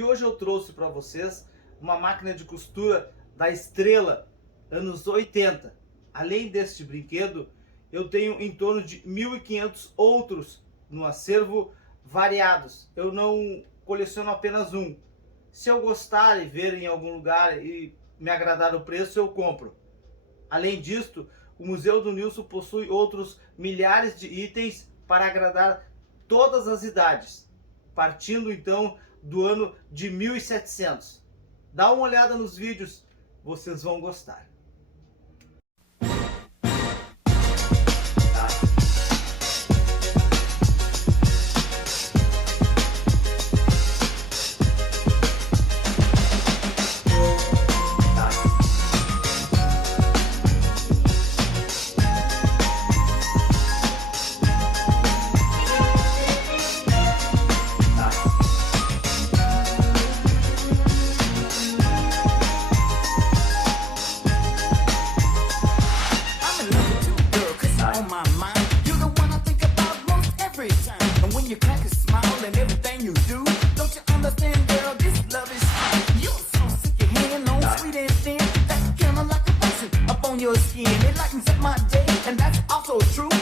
E hoje eu trouxe para vocês uma máquina de costura da Estrela, anos 80. Além deste brinquedo, eu tenho em torno de 1.500 outros no acervo variados. Eu não coleciono apenas um. Se eu gostar e ver em algum lugar e me agradar o preço, eu compro. Além disto, o Museu do Nilson possui outros milhares de itens para agradar todas as idades, partindo então do ano de 1700. Dá uma olhada nos vídeos, vocês vão gostar. You crack a smile and everything you do. Don't you understand, girl? This love is true. You're so sick, your hand on sweet and thin. That's kinda like a potion up on your skin. It lightens up my day, and that's also true.